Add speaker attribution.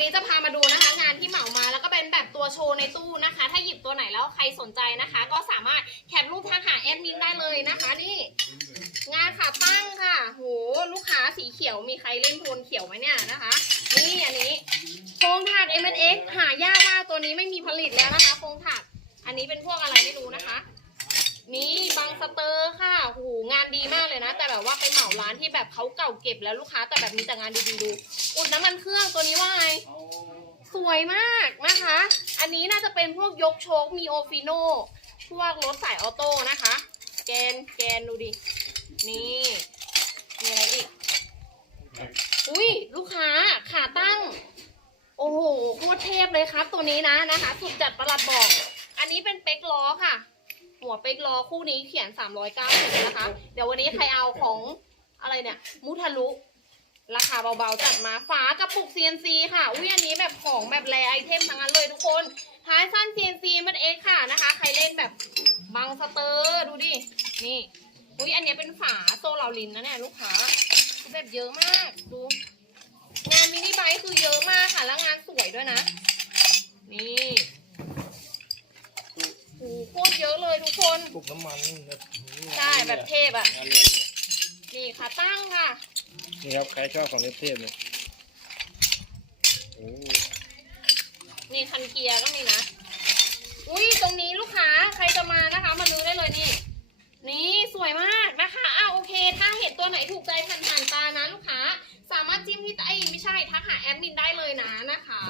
Speaker 1: นี้จะพามาดูนะคะ งานที่เหมามาแล้วก็เป็นแบบตัวโชว์ในตู้นะคะ ถ้าหยิบตัวไหนแล้วใครสนใจนะคะ ก็สามารถแคปรูปทักหาแอดมินได้เลยนะคะ นี่ งานขาตั้งค่ะ โหลูกค้าสีเขียวมีใครเล่นโทนเขียวไหมเนี่ยนะคะ นี่อันนี้โครงถัก m x หายากมากตัวนี้ไม่มีผลิตแล้วนะคะโครงถัก อันนี้เป็นพวกอะไรไม่รู้นะคะนี่บางสเตอร์ค่ะโหงานดีมากเลยนะ แต่แบบว่าไปเหมาร้านที่แบบเขาเก่าเก็บแล้วลูกค้าแต่แบบมีแต่งานดีๆดู อุดน้ำมันเครื่องตัวนี้ว่า สวยมากนะคะ อันนี้น่าจะเป็นพวกยกโชคมีโอฟิโนพวกรถสายออโต้นะคะ แกนแกนดูดิ นี่ มีอะไรอีก อุ้ยลูกค้าขาตั้ง โอ้โหโคตรเทพเลยครับ ตัวนี้นะนะคะ สุดจัดประหลัดบอก อันนี้เป็นเป็กล้อค่ะ หัวเป็กล้อคู่นี้เขียน390นะคะ เดี๋ยววันนี้ใครเอาของอะไรเนี่ย มุทะลุ ราคาเบาๆ จัดมาฝากระปุก CNC ค่ะ อุ้ยอันนี้แบบของแบบแรไอเทมทั้งนั้นเลยทุกคน ท้ายสั้น CNC มันเอ็กค่ะนะคะ ใครเล่นแบบบังสเตอร์ดูดิ นี่ อุ้ยอันนี้เป็นฝาโซลาลินนะเนี่ยลูกค้าแบบเยอะมาก ดู งานมินิไบค์คือเยอะมากค่ะ แล้วงานสวยด้วยนะ นี่โอ้โหโคตรเยอะเลยทุกคน
Speaker 2: ปลุกน้ำมันแบบ
Speaker 1: ใช่แบบเทพอะ
Speaker 2: งานเลย
Speaker 1: นี่ค่ะตั้งค่ะ
Speaker 2: นี่ครับใครชอบของเทพๆเนี่ยโอ้
Speaker 1: นี่คันเกียร์ก็มีนะ อุ้ยตรงนี้ลูกค้าใครจะมานะคะ มาดูได้เลยนี่ นี่สวยมากนะคะอ้าวโอเค ถ้าเห็นตัวไหนถูกใจผ่านผ่านตานะลูกค้า สามารถจิ้มที่ไอ้ไม่ใช่ทักหาแอดมินได้เลยนะนะคะ